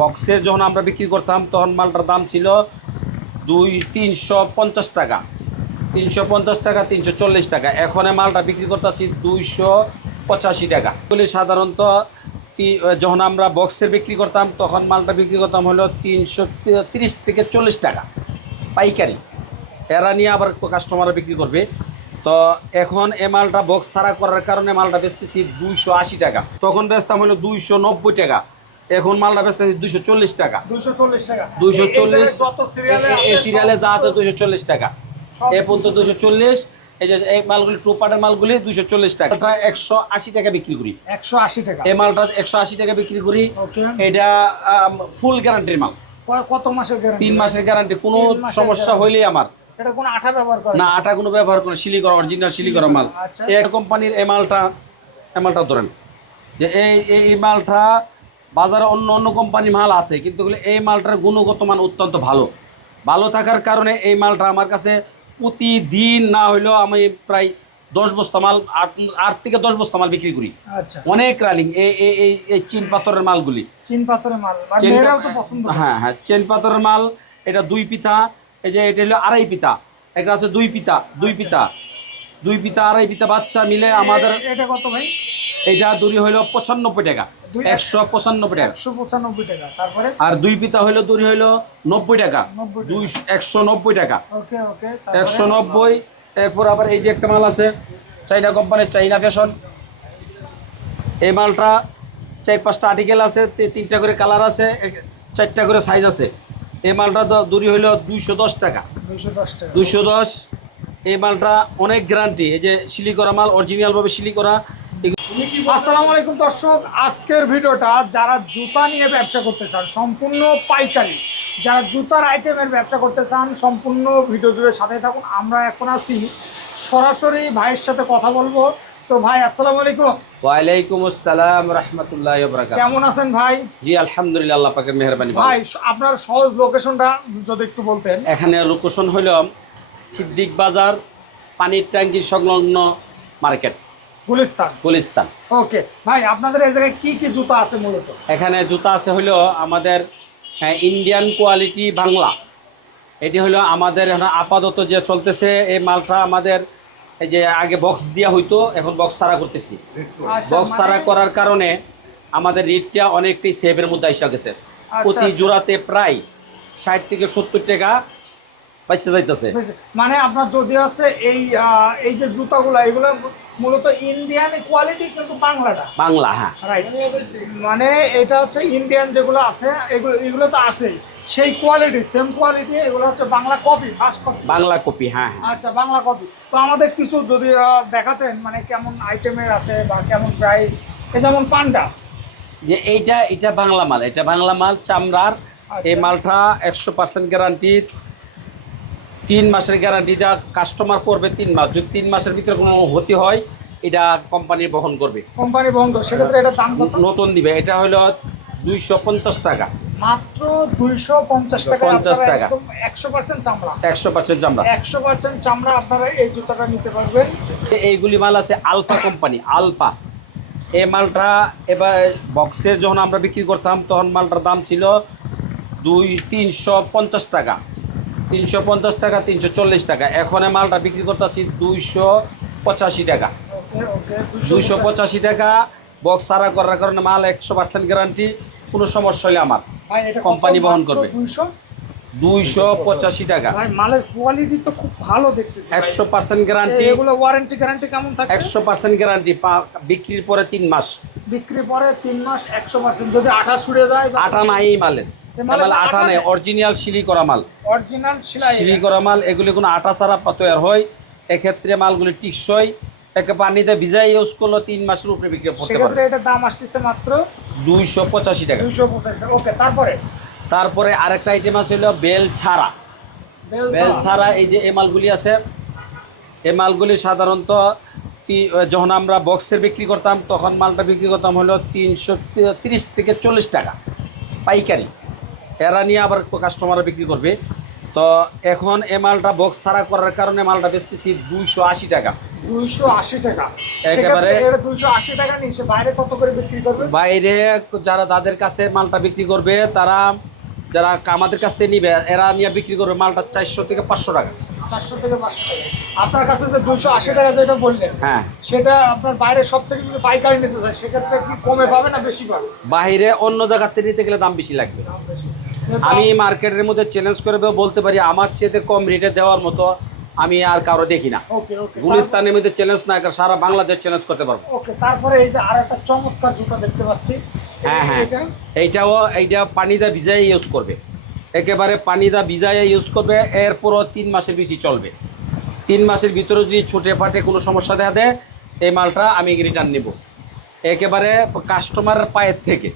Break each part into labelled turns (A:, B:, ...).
A: বক্সের যখন আমরা বিক্রি করতাম, তখন মালটার দাম ছিল দুই তিনশো পঞ্চাশ টাকা। তিনশো পঞ্চাশ টাকা, তিনশো চল্লিশ টাকা। এখন মালটা বিক্রি করতেছি দুইশো পঁচাশি টাকা। এগুলি সাধারণত যখন আমরা বক্সের বিক্রি করতাম, তখন মালটা বিক্রি করতাম হলো তিনশো তিরিশ থেকে চল্লিশ টাকা পাইকারি। এরা নিয়ে আবার কাস্টমাররা বিক্রি করবে। তো এখন এ মালটা বক্স ছাড়া করার কারণে মালটা বেচতেছি দুইশো আশি টাকা। তখন বেচতাম হলো দুইশো নব্বই টাকা। এখন মালটা বেচতেছি দুইশো চল্লিশ টাকা।
B: 240 টাকা।
A: 240
B: এই যে সিরিয়ালে
A: এই- সিরিয়ালে যা আছে দুইশো চল্লিশ টাকা। এ পর্যন্ত দুইশো চল্লিশ এই যে এই মালগুলি ট্রু পাটের মালগুলি দুইশো চল্লিশ টাকা। একশো আশি টাকা বিক্রি করি।
B: 180 টাকা।
A: এই মালটা একশো আশি টাকা বিক্রি করি। এটা ফুল গ্যারান্টির মাল।
B: কত মাসের গ্যারান্টি
A: তিন মাসের গ্যারান্টি কোনো সমস্যা। হইলেই আমার।
B: এটা কোন আঠা ব্যবহার করে?
A: না আটা কোনো ব্যবহার করে সিলি করা অরিজিনাল সিলি করা মাল।
B: আচ্ছা।
A: এই কোম্পানির এই মালটা এই মালটা ধরেন। যে এই এই মালটা বাজারে অন্য অন্য কোম্পানি মাল আছে কিন্তু এই মালটার গুণগত মান অত্যন্ত ভালো। ভালো থাকার কারণে এই মালটা আমার কাছে প্রতিদিন না হইলেও আমি প্রায় দশ বস্তা মাল আট থেকে দশ বস্তা মাল বিক্রি করি।
B: আচ্ছা।
A: অনেক রানিং এই এই এই এই পাথরের মালগুলি।
B: চীন পাথরের মাল
A: চেন
B: তো পছন্দ
A: হ্যাঁ হ্যাঁ চেন পাথরের মাল এটা দুই পিতা এই যে এটা হলো আড়াই পিতা একটা আছে দুই পিতা দুই পিতা দুই পিতা আড়াই পিতা বাচ্চা মিলে আমাদের
B: এটা কত ভাই?
A: এটা দড়ি হইল পঁচানব্বই টাকা। একশো পঁচানব্বই টাকা।
B: একশো পঁচানব্বই টাকা। তারপরে?
A: আর দুই পিতা হইল দড়ি হইল নব্বই টাকা।
B: 90
A: দুই একশো নব্বই টাকা।
B: ওকে ওকে
A: একশো নব্বই এরপর আবার এই যে একটা মাল আছে চাইনা কোম্পানির চাইনা ফ্যাশন। এই মালটা চার পাঁচটা আর্টিকেল আছে তিনটা করে কালার আছে চারটা করে সাইজ আছে। এই মালটা দূরি হইল দুইশো দশ টাকা।
B: দুইশো দশ টাকা।
A: দুইশো দশ এই মালটা অনেক গ্যারান্টি এই যে সিলি করা মাল অরিজিনালভাবে সিলি করা
B: আসসালামু আলাইকুম দর্শক আজকের ভিডিওটা যারা জুতা নিয়ে ব্যবসা করতে চান সম্পূর্ণ পাইকারি। যারা জুতার আইটেমের ব্যবসা করতে চান সম্পূর্ণ ভিডিও জুড়ে সাথে থাকুন। আমরা এখন আছি সরাসরি ভাইয়ের সাথে কথা বলব। তো ভাই আসসালামু আলাইকুম।
A: ওয়ালাইকুম আসসালাম রহমতুল্লাহ
B: কেমন আছেন ভাই?
A: জি আলহামদুলিল্লাহ আল্লাহ পাকের মেহরবানি
B: ভাই আপনার সহজ লোকেশনটা যদি একটু বলতেন।
A: এখানে লোকেশন হইল সিদ্দিক বাজার পানির ট্যাঙ্কি সংলগ্ন মার্কেট।
B: গুলিস্তান।
A: গুলিস্তান।
B: ওকে ভাই আপনাদের এই জায়গায় কি কি জুতা আছে মূলত?
A: এখানে জুতা আছে হলো আমাদের ইন্ডিয়ান কোয়ালিটি বাংলা। এটি হলো আমাদের এখন আপাতত যে চলতেছে এই মালটা আমাদের এই যে আগে বক্স দেওয়া হইতো এখন বক্স সারা করতেছি।
B: আচ্ছা,
A: বক্স সারা
B: মানে-
A: করার কারণে আমাদের রেটটা অনেকটাই সেভের মধ্যে এসে গেছে। প্রতি
B: আচ্ছা।
A: জোড়াতে প্রায় ষাট থেকে সত্তর টাকা বাইসে যাইতেছে।
B: মানে আপনার যদি আছে এই এই যে জুতাগুলো এগুলো মূলত ইন্ডিয়ান কোয়ালিটি কিন্তু বাংলাটা।
A: বাংলা হ্যাঁ।
B: রাইট মানে এটা হচ্ছে ইন্ডিয়ান যেগুলো আছে এগুলো এগুলো তো আছেই। সেই কোয়ালিটি সেম কোয়ালিটি এগুলো হচ্ছে Bangla copy first copy
A: Bangla copy হ্যাঁ হ্যাঁ।
B: আচ্ছা বাংলা কপি তো আমাদের কিছু যদি দেখাতেন মানে কেমন আইটেমের আছে বা কেমন প্রাইস এই যেমন পান্ডা।
A: যে এইটা এটা বাংলা মাল। এটা বাংলা মাল চামড়ার। এই
B: আচ্ছা।
A: মালটা একশো পার্সেন্ট গ্যারান্টি তিন মাসের গ্যারান্টি যা কাস্টমার করবে তিন মাস। যদি তিন মাসের ভিতরে কোনো ক্ষতি হয় এটা কোম্পানি বহন করবে।
B: কোম্পানি বহন করবে। সেক্ষেত্রে এটা দাম কত?
A: নতুন দিবে। এটা হলো দুইশো পঞ্চাশ টাকা।
B: মাত্র দুইশো পঞ্চাশ টাকা
A: 50 টাকা।
B: একশো পার্সেন্ট চামড়া।
A: একশো পার্সেন্ট চামড়া।
B: একশো পার্সেন্ট চামড়া আপনারা এই জুতাটা নিতে পারবেন।
A: এইগুলি মাল আছে আলফা কোম্পানি আলফা। এই মালটা এবার বক্সের যখন আমরা বিক্রি করতাম তখন মালটার দাম ছিল দুই তিনশো পঞ্চাশ টাকা। তিনশো পঞ্চাশ টাকা তিনশো চল্লিশ টাকা। এখন মালটা বিক্রি করতেছি দুইশো পঁচাশি টাকা। দুইশো পঁচাশি টাকা। বক্স সারা করার কারণে মাল একশো পার্সেন্ট গ্যারান্টি কোনো সমস্যা হলে আমার কোম্পানি বহন করবে।
B: দুইশো?
A: পঁচাশি টাকা।
B: মালের কোয়ালিটি তো খুব ভালো দেখতেছি ভাই।
A: একশো পার্সেন্ট গ্যারান্টি
B: এগুলো ওয়ারেন্টি গ্যারান্টি কেমন থাকে
A: একশো পার্সেন্ট গ্যারান্টি বিক্রির পরে তিন মাস।
B: বিক্রির পরে তিন মাস একশো পার্সেন্ট। যদি আঠা ছুড়ে যায়
A: আটা নাই মালের।
B: মালে
A: মাল আটা
B: আঠা
A: নেই। অরিজিনাল সিলি করা মাল।
B: অরিজিনাল সেলাই
A: সিলি করা মাল এগুলি কোনো আটা ছাড়া তৈরি হয়। এক্ষেত্রে মালগুলি টিকসই একে পানিতে ভিজাই ইউজ করল তিন মাসের উপরে বিক্রি করতে
B: সেক্ষেত্রে
A: পারে
B: এটার দাম আসতেছে মাত্র
A: দুইশো পঁচাশি টাকা।
B: দুইশো পঁচাশ ওকে তারপরে?
A: তারপরে আরেকটা আইটেম আছে হলো বেল ছাড়া।
B: বেল ছাড়া।
A: ছাড়া এই যে এই মালগুলি আছে এই মালগুলি সাধারণত যখন আমরা বক্সের বিক্রি করতাম তখন মালটা বিক্রি করতাম হলো তিনশো তিরিশ থেকে চল্লিশ টাকা পাইকারি। এরা নিয়ে আবার কাস্টমাররা বিক্রি করবে। তো এখন এই মালটা বক্স ছাড়া করার কারণে মালটা বেচতেছি দুইশো আশি টাকা।
B: দুইশো আশি টাকা।
A: একেবারে-
B: দুইশো আশি টাকা নিয়ে সে বাইরে কত করে বিক্রি করবে?
A: বাইরে যারা তাদের কাছে মালটা বিক্রি করবে তারা যারা আমাদের কাছ থেকে নিবে এরা নিয়ে বিক্রি করবে মালটা চারশো থেকে পাঁচশো টাকা।
B: চারশো থেকে পাঁচশো টাকা। আপনার কাছে যে দুইশো আশি টাকা যেটা বললেন
A: হ্যাঁ।
B: সেটা আপনার বাইরে সব থেকে যদি পাইকারি নিতে চায় সেক্ষেত্রে কি কমে পাবে না বেশি পাবে?
A: বাইরে অন্য জায়গাতে নিতে গেলে দাম বেশি লাগবে।
B: দাম বেশি।
A: আমি মার্কেটের মধ্যে চ্যালেঞ্জ করে বলতে পারি আমার চেয়েতে কম রেটে দেওয়ার মতো আমি আর কারও দেখি না। গুলিস্তানের মধ্যে চ্যালেঞ্জ না করে সারা বাংলাদেশ চ্যালেঞ্জ করতে পারব।
B: ওকে তারপরে এই যে আর একটা চমৎকার জুতা দেখতে পাচ্ছি।
A: হ্যাঁ হ্যাঁ। এইটাও এইটা পানিদা ভিজাই ইউজ করবে। একেবারে পানিদা ভিজাই ইউজ করবে এরপরও তিন মাসের বেশি চলবে। তিন মাসের ভিতরে যদি ছুটে ফাটে কোনো সমস্যা দেখা দেয় এই মালটা আমি রিটার্ন নেব। একেবারে কাস্টমারের পায়ের থেকে।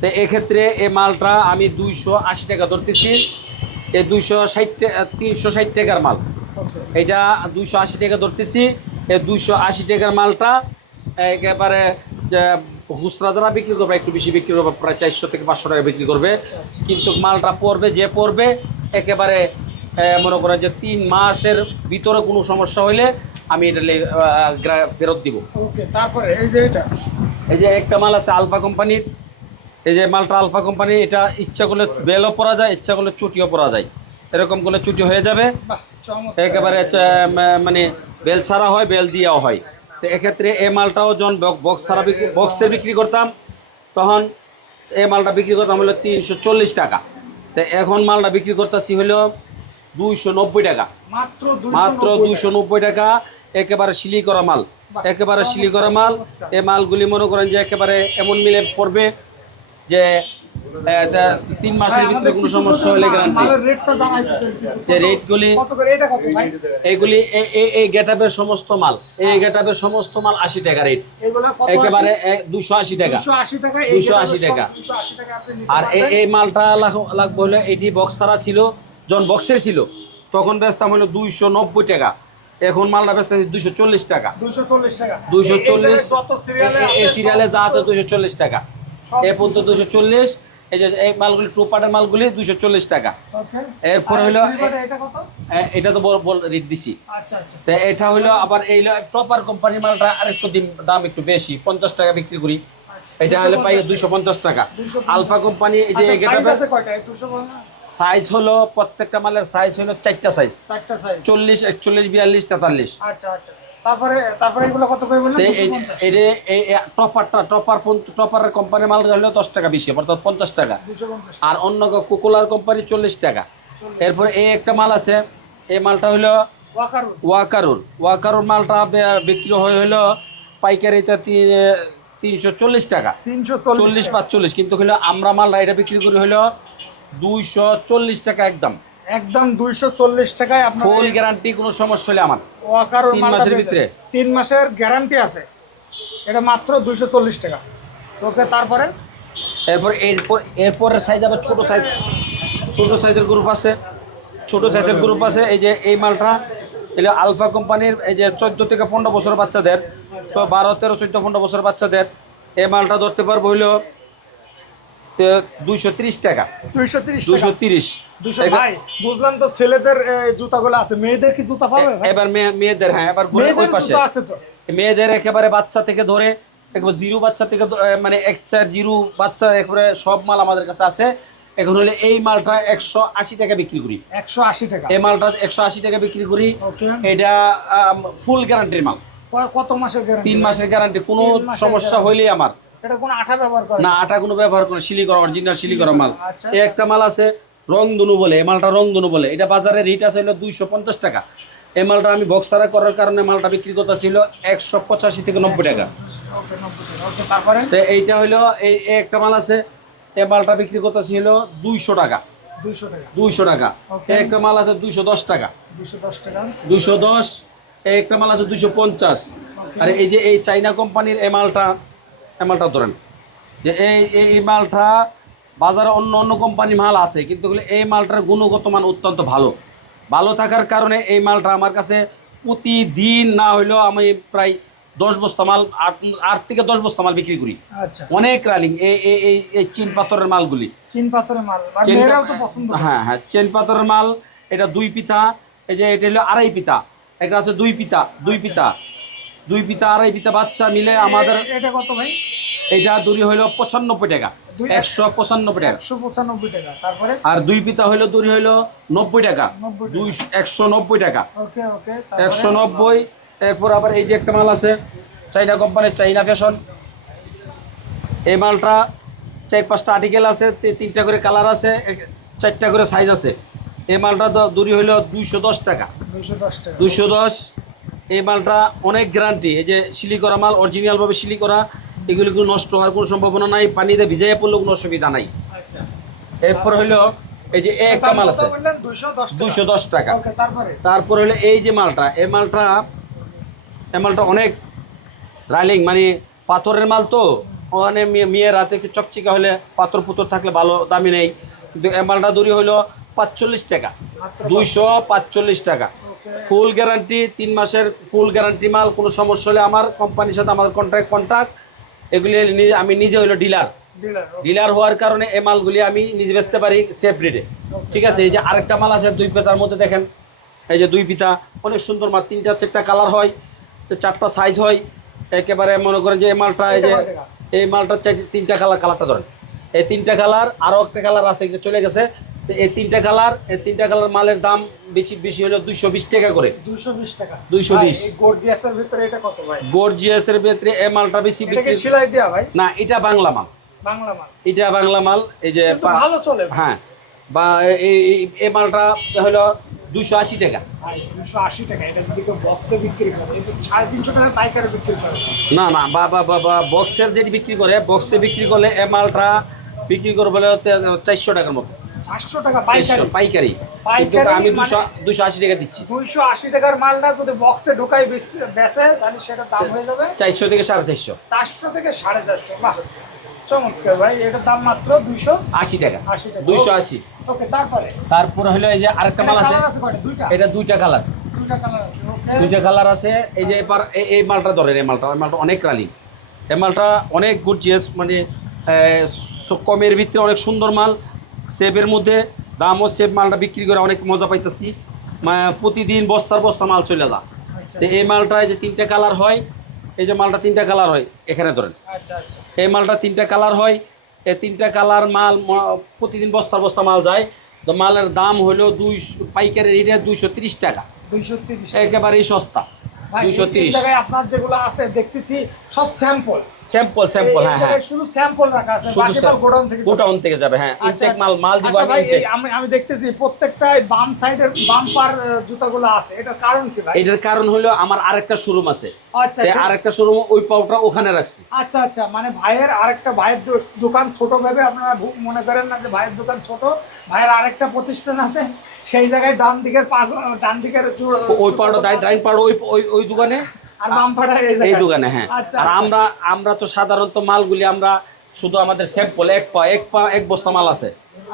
A: তো এক্ষেত্রে এই মালটা আমি দুইশো আশি টাকা ধরতেছি। এই দুইশো ষাট তিনশো ষাট টাকার মাল। এটা দুইশো আশি টাকা ধরতেছি। এই দুইশো আশি টাকার মালটা একেবারে যে খুচরা যারা বিক্রি করবে একটু বেশি বিক্রি করবে প্রায় চারশো থেকে পাঁচশো টাকা বিক্রি করবে। কিন্তু মালটা পড়বে যে পড়বে একেবারে মনে করেন যে তিন মাসের ভিতরে কোনো সমস্যা হইলে আমি এটা ফেরত দিব।
B: ওকে তারপরে এই যে এটা?
A: এই যে একটা মাল আছে আলফা কোম্পানির। এই যে মালটা আলফা কোম্পানি এটা ইচ্ছা করলে বেলও পরা যায় ইচ্ছা করলে চুটিও পরা যায়। এরকম করলে চুটি হয়ে যাবে। একেবারে মানে বেল ছাড়া হয় বেল দিয়াও হয়। তো এক্ষেত্রে এ মালটাও যখন বক্স ছাড়া বিক্রি বক্সে বিক্রি করতাম তখন এ মালটা বিক্রি করতাম হলো তিনশো চল্লিশ টাকা। তো এখন মালটা বিক্রি করতেছি হলো দুইশো নব্বই টাকা।
B: মাত্র
A: মাত্র
B: 290
A: দুইশো নব্বই টাকা একেবারে সিলি করা মাল একেবারে সিলি করা মাল। এ মালগুলি মনে করেন যে একেবারে এমন মিলে পড়বে যে তিন মাসের ভিতরে কোনো সমস্যা হলে গ্যারান্টি। যে রেটগুলি এইগুলি এই- এই গেটাপের সমস্ত মাল এই গেটাপের সমস্ত মাল আশি টাকা রেট একেবারে দুশো আশি টাকা।
B: দুশো
A: আশি টাকা।
B: 280 টাকা। আপনি নিতে
A: আর এই মালটা লাগ- লাগবে হলো এটি বক্স ছাড়া ছিল যখন বক্সের ছিল তখন বেচতাম হলো দুইশো নব্বই টাকা। এখন মালটা বেচতেছি দুইশো চল্লিশ টাকা।
B: 240 টাকা।
A: দুইশো
B: এই- এই যে
A: চল্লিশ
B: সিরিয়ালে
A: এই সিরিয়ালে যা আছে দুইশো চল্লিশ টাকা। এ পর্যন্ত দুইশো চল্লিশ এই যে এই মালগুলি টু পার্টের মালগুলি দুইশো চল্লিশ টাকা। এরপরে হলো
B: এটা
A: তো বড় রেট দিছি।
B: আচ্ছা আচ্ছা।
A: তো এটা হলো আবার এই টপার কোম্পানির মালটা আরেকটু দাম একটু বেশি পঞ্চাশ টাকা বিক্রি করি।
B: আচ্ছা।
A: এটা হলে পাই
B: 250
A: দুইশো পঞ্চাশ টাকা। আলফা কোম্পানি যে এই
B: size
A: গেটাপের
B: আছে কয়টা? এই 250
A: সাইজ হলো প্রত্যেকটা মালের সাইজ হলো চারটা সাইজ। চল্লিশ একচল্লিশ বিয়াল্লিশ তেতাল্লিশ।
B: আচ্ছা, আচ্ছা। তারপরে তারপরে এগুলো কত করে বললেন?
A: তো এই টপারটা টপার টপারের কোম্পানির মাল হলো দশ টাকা বেশি অর্থাৎ পঞ্চাশ টাকা। আর অন্য কোকুলার কোম্পানি চল্লিশ টাকা। এরপরে এই একটা মাল আছে এই মালটা হলো
B: ওয়াকারুল।
A: ওয়াকারুর ওয়াকারুর মালটা বিক্রি হয় হলো পাইকারিতে তিনশো চল্লিশ টাকা।
B: 340
A: চল্লিশ পাঁচচল্লিশ কিন্তু হলো আমরা মালটা এটা বিক্রি করি হলো দুইশো চল্লিশ টাকা একদম।
B: একদম 240 টাকায় আপনার
A: ফুল গ্যারান্টি কোনো সমস্যা হলে আমার।
B: ওয়াকারুল
A: তিন মাসের ভিতরে?
B: তিন মাসের গ্যারান্টি আছে। এটা মাত্র 240 টাকা। ওকে তারপরে?
A: এরপর এরপর এরপরের সাইজ আবার ছোট সাইজ ছোট সাইজের গ্রুপ আছে। ছোট সাইজের গ্রুপ আছে। এই যে এই মালটা এগুলো আলফা কোম্পানির এই যে চোদ্দ থেকে পনেরো বছর বাচ্চাদের বারো তেরো চোদ্দ পনেরো বছর বাচ্চাদের এই মালটা ধরতে পারব হইল দুইশো তিরিশ টাকা।
B: 230
A: দুইশো তিরিশ।
B: 200 ভাই বুঝলাম তো ছেলেদের জুতাগুলো আছে। মেয়েদের কি জুতা পাবে
A: এবার মেয়েদের হ্যাঁ এবার
B: মেয়েদের জুতা আছে তো।
A: মেয়েদের একেবারে বাচ্চা থেকে ধরে একবার জিরো বাচ্চা থেকে মানে এক চার জিরো বাচ্চা একবারে সব মাল আমাদের কাছে আছে। এখন হলে এই মালটা একশো আশি টাকা বিক্রি করি।
B: 180 টাকা।
A: এই মালটা একশো আশি টাকা বিক্রি করি। এটা ফুল গ্যারান্টির মাল।
B: কত মাসের গ্যারান্টি
A: তিন মাসের গ্যারান্টি কোনো সমস্যা। হইলেই আমার।
B: এটা কোন আঠা ব্যবহার করে
A: না আটা কোনো ব্যবহার করে অরিজিনাল করা মাল।
B: আচ্ছা।
A: এই একটা মাল আছে রংধনু বলে এই মালটা রংধনু বলে। এটা বাজারে রেট আছে হলো দুইশো পঞ্চাশ টাকা। এই মালটা আমি বক্সারা করার কারণে মালটা বিক্রি করতে ছিল একশো পঁচাশি থেকে নব্বই টাকা।
B: ওকে 90 টাকা। ওকে তারপরে?
A: তো এইটা হলো এই এই একটা মাল আছে এই মালটা বিক্রি করতে ছিল দুইশো টাকা। দুইশো টাকা। একটা মাল আছে দুইশো দশ টাকা। দুইশো দশ একটা মাল আছে দুইশো পঞ্চাশ। আর এই যে এই চাইনা কোম্পানির এই মালটা এই মালটা ধরেন। যে এই এই মালটা বাজারে অন্য অন্য কোম্পানি মাল আছে কিন্তু এই মালটার গুণগত মান অত্যন্ত ভালো। ভালো থাকার কারণে এই মালটা আমার কাছে প্রতিদিন না হইলেও আমি প্রায় দশ বস্তা মাল আট আট থেকে দশ বস্তা মাল বিক্রি করি।
B: আচ্ছা।
A: অনেক রানিং এই এই এই এই চিন পাথরের মালগুলি।
B: চীন পাথরের মাল।
A: হ্যাঁ হ্যাঁ চেন পাথরের মাল এটা দুই পিতা এই যে এটা হলো আড়াই পিতা একটা আছে দুই পিতা দুই পিতা দুই পিতা আড়াই পিতা বাচ্চা মিলে আমাদের
B: এটা কত ভাই?
A: এইটা দড়ি হইল পঁচানব্বই টাকা একশো পঁচানব্বই টাকা।
B: একশো পঁচানব্বই টাকা। তারপরে?
A: আর দুই পিতা হইল দড়ি হইল নব্বই টাকা
B: 90
A: দুই একশো নব্বই টাকা।
B: ওকে ওকে
A: একশো নব্বই এরপর আবার এই যে একটা মাল আছে চাইনা কোম্পানির চাইনা ফ্যাশন। এই মালটা চার পাঁচটা আর্টিকেল আছে তিনটা করে কালার আছে চারটা করে সাইজ আছে। এই মালটা দূরি হইল দুইশো দশ টাকা।
B: দুইশো দশ টাকা।
A: দুইশো দশ এই মালটা অনেক গ্যারান্টি এই যে সিলি করা মাল অরিজিনালভাবে সিলি করা এগুলি কোনো নষ্ট হওয়ার কোনো সম্ভাবনা নাই। পানিতে ভিজাইয়া পড়লেও কোনো অসুবিধা নাই।
B: আচ্ছা।
A: এরপর হইল এই যে একটা মাল আছে।
B: দুইশো দশ টাকা। তারপরে?
A: তারপর হলো এই যে মালটা এই মালটা এই মালটা অনেক রাইলিং মানে পাথরের মাল তো। ওখানে মেয়ে- মেয়ের হাতে একটু চকচিকা হলে পাথর পুতর থাকলে ভালো দামি নেই। কিন্তু এই মালটা দূরি হলো পাঁচচল্লিশ টাকা। দুইশো পাঁচচল্লিশ টাকা। ফুল গ্যারান্টি তিন মাসের ফুল গ্যারান্টি মাল কোনো সমস্যা হলে আমার কোম্পানির সাথে আমাদের কন্ট্রাক্ট কন্ট্রাক্ট এগুলি আমি নিজে হইল ডিলার
B: ডিলার
A: হওয়ার কারণে এই মালগুলি আমি নিজে বেচতে পারি সেফ রেটে ঠিক আছে এই যে আরেকটা মাল আছে দুই পিতার মধ্যে দেখেন এই যে দুই পিতা অনেক সুন্দর মাল তিনটা চারটা কালার হয় তো চারটা সাইজ হয় একেবারে মনে করেন যে এই মালটা এই যে? এই মালটা তিনটা কালার কালারটা ধরেন। এই তিনটা কালার আরও একটা কালার আছে চলে গেছে তো এই তিনটা কালার এই তিনটা কালার মালের দাম বেশি বেশি হলো দুইশো বিশ টাকা করে।
B: দুইশো বিশ টাকা।
A: 220
B: ভাই, এই গর্জিয়াসের ভিতরে এটা কত ভাই?
A: গর্জিয়াসের ভিতরে এই মালটা বেশি
B: সেলাই দেওয়া ভাই
A: না এটা বাংলা মাল।
B: বাংলা মাল।
A: এটা বাংলা মাল এই যে
B: ভালো চলে
A: হ্যাঁ বা এই- মালটা হলো দুশো আশি টাকা।
B: দুশো আশি টাকা। এটা যদি কেউ বক্সে বিক্রি করে সাড়ে তিনশো টাকা পাইকারে বিক্রি করে।
A: না না বা বা বা বক্সের যেটি বিক্রি করে বক্সে বিক্রি করলে এই মালটা বিক্রি করে বলে চারশো টাকার মতো।
B: চারশো টাকা পাইকারি।
A: পাইকারি। আমি দুশো
B: মানে-
A: দুশো আশি টাকা দিচ্ছি।
B: দুইশো আশি টাকার মালটা যদি বক্সে ঢুকাই বেচে তাহলে সেটা দাম হয়ে যাবে
A: চারশো থেকে সাড়ে চারশো।
B: চারশো থেকে সাড়ে চারশো। চমৎকার ভাই এটার দাম মাত্র দুইশো
A: আশি টাকা।
B: আশি টাকা।
A: দুইশো আশি।
B: ওকে তারপরে?
A: তারপরে হলো এই যে আরেকটা মাল আছে। এটা দুইটা কালার
B: দুইটা কালার আছে
A: এই যে এবার এই- মালটা ধরেন এই মালটা এই মালটা অনেক রানি। এই মালটা অনেক মানে কমের ভিতরে অনেক সুন্দর মাল। সেবের মধ্যে দামও সেব মালটা বিক্রি করে অনেক মজা পাইতেছি। প্রতিদিন বস্তার বস্তা মাল চলে যা
B: আচ্ছা।
A: তো এই মালটা এই যে তিনটা কালার হয় এই যে মালটা তিনটা কালার হয় এখানে ধরেন।
B: আচ্ছা আচ্ছা।
A: এই মালটা তিনটা কালার হয় এই তিনটা কালার মাল প্রতিদিন বস্তার বস্তা মাল যায়। তো মালের দাম হলো দুইশো পাইকারি রেটে দুইশো তিরিশ টাকা।
B: দুইশো তিরিশ
A: একেবারেই সস্তা। দুইশো তিরিশ
B: আপনার যেগুলো আছে দেখতেছি সব স্যাম্পল
A: স্যাম্পল স্যাম্পল হ্যাঁ হ্যাঁ।
B: শুধু স্যাম্পল রাখা আছে বাকি মাল গোডাউন থেকে
A: গোডাউন থেকে যাবে হ্যাঁ
B: আচ্ছা,
A: ইনটেক
B: আচ্ছা।
A: মাল মাল দিব
B: আচ্ছা
A: আমি
B: ভাই আমি আমি দেখতেছি প্রত্যেকটাই বাম সাইডের বাম্পার জুতাগুলো আছে। এটার কারণ কি ভাই?
A: এটার কারণ হলো আমার আরেকটা শোরুম আছে।
B: আচ্ছা
A: আরেকটা শোরুম ওই পাউটা ওখানে রাখছি।
B: আচ্ছা আচ্ছা। মানে ভাইয়ের আরেকটা ভাইয়ের দোকান ছোট ভেবে আপনারা মনে করেন না যে ভাইয়ের দোকান ছোট। ভাইয়ের আরেকটা প্রতিষ্ঠান আছে সেই জায়গায় ডান দিকের ডান দিকের
A: ওই পাউটা ডাইন পাউডা ওই ওই ওই দোকানে?
B: আর বাম এই
A: এই দোকানে হ্যাঁ।
B: আচ্ছা
A: আর
B: আচ্ছা।
A: আমরা আমরা তো সাধারণত মালগুলি আমরা শুধু আমাদের স্যাম্পল এক পা এক পা এক বস্তা মাল আছে।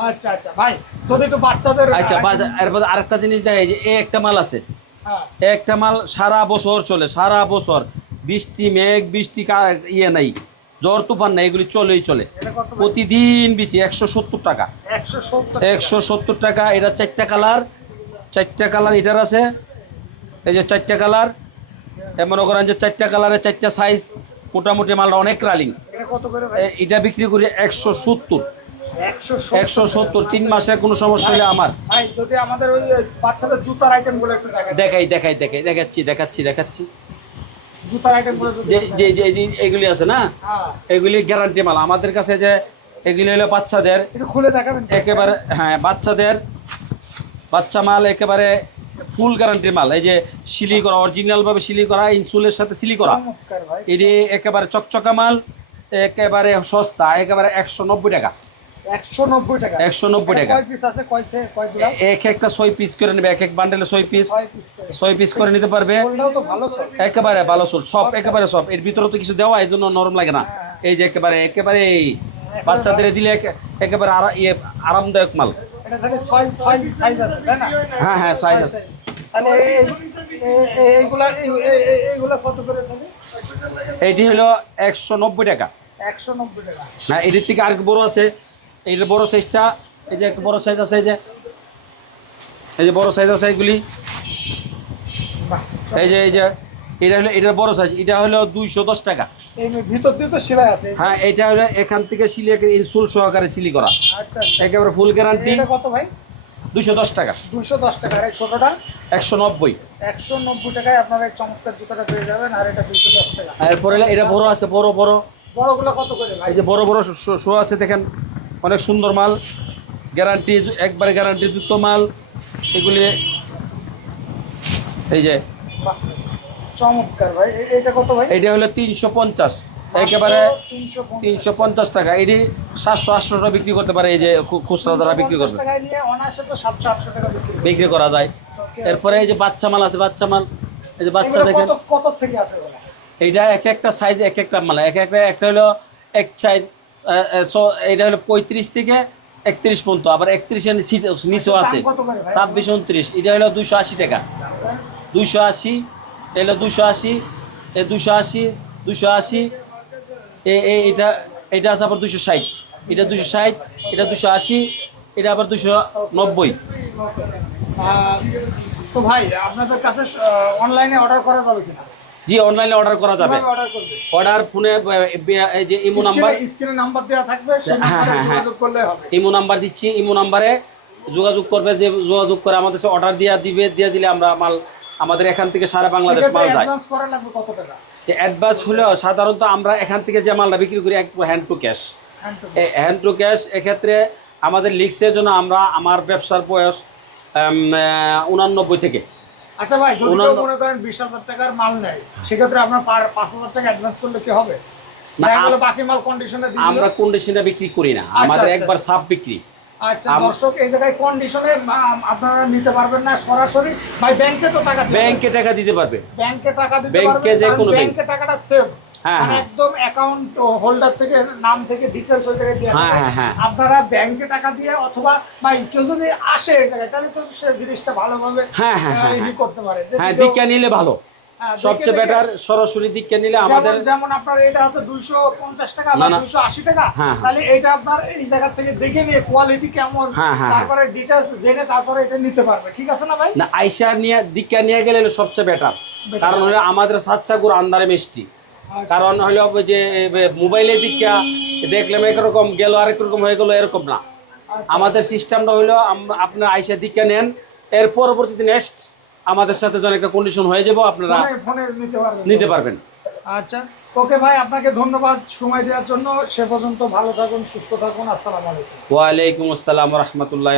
B: আচ্ছা আচ্ছা। ভাই যদি একটু বাচ্চাদের
A: আচ্ছা এরপর আরেকটা জিনিস দেখাই যে এই একটা মাল আছে।
B: হ্যাঁ।
A: একটা মাল সারা বছর চলে সারা বছর। বৃষ্টি মেঘ বৃষ্টি ইয়ে নাই। জ্বর তুফান নাই এগুলি চলেই চলে? প্রতিদিন বেশি একশো সত্তর টাকা।
B: একশো
A: একশো সত্তর টাকা এটা চারটা কালার। চারটা কালার এটার আছে। এই যে চারটা কালার। মনে করেন যে চারটা কালারের চারটা সাইজ মোটামুটি মালটা অনেক রালিং।
B: এটা
A: বিক্রি করি একশো সত্তর।
B: একশো
A: সত্তর? তিন মাসে কোনো সমস্যা হলে আমার।
B: যদি আমাদের ওই বাচ্চাদের জুতার আইটেমগুলো একটু
A: দেখাই দেখাই দেখাই দেখাচ্ছি দেখাচ্ছি দেখাচ্ছি।
B: জুতার আইটেমগুলো যদি
A: যে যে এগুলি আছে না?
B: হ্যাঁ।
A: এগুলি গ্যারান্টি মাল। আমাদের কাছে যে এগুলি হলো বাচ্চাদের
B: খুলে দেখাবেন।
A: একেবারে হ্যাঁ বাচ্চাদের বাচ্চা মাল একেবারে ফুল গ্যারান্টি মাল। এই যে সিলি করা অরিজিনালভাবে সিলি করা ইনসুলের সাথে সিলি করা। এটি একেবারে চকচকা মাল একেবারে সস্তা একেবারে একশো নব্বই টাকা।
B: একশো নব্বই টাকা।
A: 190 টাকা।
B: কয় পিস আছে? কয় সে কয় জোড়া?
A: এক একটা ছয় পিস করে নেবে এক এক বান্ডেলে ছয় পিস
B: ছয় পিস করে।
A: নিতে পারবে।
B: ফুলটাও তো ভালো সব
A: একেবারে ভালো চুল সব একেবারে সব। এর ভিতরে তো কিছু দেওয়া এই জন্য নরম লাগে না। এই যে একেবারে একেবারে বাচ্চাদের দিলে একেবারে ইয়ে আরামদায়ক মাল।
B: এটা তাহলে ছয় ছয় সাইজ আছে তাই না?
A: হ্যাঁ হ্যাঁ সাইজ আছে।
B: এইগুলা এইগুলা কত করে তাহলে
A: এইটি হলো একশো নব্বই টাকা।
B: একশো নব্বই টাকা।
A: না এটির থেকে আর বড় আছে। এইটার বড় সাইজটা এই যে একটা বড় সাইজ আছে এই যে এই যে বড় সাইজ আছে এইগুলি এই যে এই যে এটা হলো এটার বড় সাইজ এটা হলো দুইশো দশ টাকা।
B: ভিতর দিয়ে তো সেলাই আছে।
A: হ্যাঁ এটা হলো এখান থেকে সিলি ইনসুল সহকারে সিলি করা।
B: আচ্ছা আচ্ছা।
A: একেবারে ফুল গ্যারান্টি
B: কত ভাই?
A: দুইশো দশ টাকা।
B: দুশো দশ টাকা। আর এই ছোটটা?
A: একশো নব্বই।
B: একশো নব্বই টাকায় আপনারা এই চমৎকার জুতাটা পেয়ে যাবেন আর এটা দুশো দশ টাকা।
A: এরপরে এটা বড় আছে বড় বড়।
B: বড়গুলো কত করে ভাই?
A: এই যে বড় বড় শো- শো আছে দেখেন অনেক সুন্দর মাল। গ্যারান্টি একবারে গ্যারান্টি যুক্ত মাল। এগুলি এই যে
B: চমৎকার ভাই। এটা কত ভাই?
A: এটা হলো তিনশো পঞ্চাশ। একেবারে
B: তিনশো
A: পঞ্চাশ টাকা। এটি সাতশো আটশো টাকা বিক্রি করতে পারে এই যে খুচরা দ্বারা বিক্রি করবে।
B: বিক্রি
A: করা যায়। এরপরে এই যে বাচ্চা মাল আছে বাচ্চা মাল এই যে বাচ্চা দেখেন।
B: কত কত থেকে আছে
A: এইটা এক একটা সাইজ এক একটা মাল এক একটা একটা হলো এক সাইজ এটা হলো পঁয়ত্রিশ থেকে একত্রিশ পর্যন্ত আবার একত্রিশের নিচেও আছে।
B: দাম কত
A: ছাব্বিশ উনত্রিশ এটা হলো দুশো আশি টাকা। দুশো আশি এলো দুশো আশি এ দুশো আশি দুশো আশি এটা এটা আছে আবার দুশো ষাট। এটা দুশো ষাট এটা দুশো আশি এটা আবার দুশো নব্বই।
B: তো ভাই আপনাদের কাছে অনলাইনে অর্ডার করা যাবে কিনা?
A: জি অনলাইনে অর্ডার করা যাবে।
B: অর্ডার
A: ফোনে এই যে ইমো নাম্বার
B: স্ক্রিনে নাম্বার দেওয়া থাকবে
A: হ্যাঁ, হ্যাঁ, হ্যাঁ।
B: যোগাযোগ করলে হবে।
A: ইমো নাম্বার দিচ্ছি ইমো নাম্বারে যোগাযোগ করবে যে যোগাযোগ করে আমাদের সাথে অর্ডার দিয়ে দিবে দিয়ে দিলে আমরা মাল আমাদের এখান থেকে সারা বাংলাদেশ মাল যায়।
B: অ্যাডভান্স করা লাগবে কত টাকা?
A: যে অ্যাডভান্স হলেও সাধারণত আমরা এখান থেকে যে মালটা বিক্রি করি এক hand to cash hand to cash এক্ষেত্রে আমাদের লিক্সের জন্য আমরা আমার ব্যবসার বয়স উনানব্বই থেকে।
B: আচ্ছা ভাই যদি কেউ মনে করেন বিশ হাজার টাকার মাল নেয় সেক্ষেত্রে আপনার পার- পাঁচ হাজার টাকা অ্যাডভান্স করলে কি হবে?
A: না,
B: বাকি মাল কন্ডিশনে
A: আমরা কন্ডিশনে বিক্রি করি না।
B: আচ্ছা,
A: আমাদের
B: আচ্ছা,
A: একবার। সাপ বিক্রি।
B: আচ্ছা দর্শক এই জায়গায় কন্ডিশনে আপনারা নিতে পারবেন না সরাসরি ভাই ব্যাংকে তো টাকা
A: ব্যাংকে টাকা দিতে পারবে
B: ব্যাংকে টাকা দিতে
A: ব্যাংকে যে কোনো ব্যাংক।
B: টাকাটা সেভ
A: হ্যাঁ,
B: মানে
A: হ্যাঁ।
B: একদম অ্যাকাউন্ট হোল্ডার থেকে নাম থেকে ডিটেলস ওই জায়গায় দিয়ে
A: হ্যাঁ। হ্যাঁ, হ্যাঁ।
B: আপনারা ব্যাংকে টাকা দিয়ে অথবা ভাই কেউ যদি আসে এই জায়গায় তাহলে তো সে জিনিসটা ভালোভাবে
A: হ্যাঁ, হ্যাঁ, হ্যাঁ,
B: ই
A: হ্যাঁ।
B: করতে পারে
A: হ্যাঁ দীক্ষা নিলে ভালো
B: হ্যাঁ,
A: সবচেয়ে বেটার সরাসরি নিলে আমাদের
B: যেমন আপনার এটা হচ্ছে দুইশো পঞ্চাশ টাকা বা
A: না।
B: দুইশো আশি টাকা
A: হ্যাঁ, হ্যাঁ।
B: তাহলে এটা আপনার এই জায়গা থেকে দেখে নিয়ে কোয়ালিটি কেমন
A: হ্যাঁ,
B: তারপরে ডিটেলস জেনে তারপরে এটা নিতে পারবে ঠিক আছে না ভাই
A: না আইসা নিয়ে নিয়ে গেলে সবচেয়ে বেটার কারণ হলো আমাদের সাতসাগুর আন্দারে মিষ্টি
B: আচ্ছা।
A: কারণ হলো ওই যে মোবাইলে দীক্ষা দেখলাম একরকম গেল আরেক রকম হয়ে গেল এরকম না
B: আচ্ছা।
A: আমাদের সিস্টেমটা হলো আপনার আইসা দীক্ষা নেন এর পরবর্তীতে নেক্সট আমাদের সাথে যেন একটা কন্ডিশন হয়ে যাব আপনারা
B: ফোনে নিতে পারবেন।
A: নিতে পারবেন।
B: আচ্ছা ওকে ভাই আপনাকে ধন্যবাদ সময় দেওয়ার জন্য। সে পর্যন্ত ভালো থাকুন সুস্থ থাকুন। আসসালামু আলাইকুম।
A: ওয়ালাইকুম আসসালাম রহমতুল্লাহ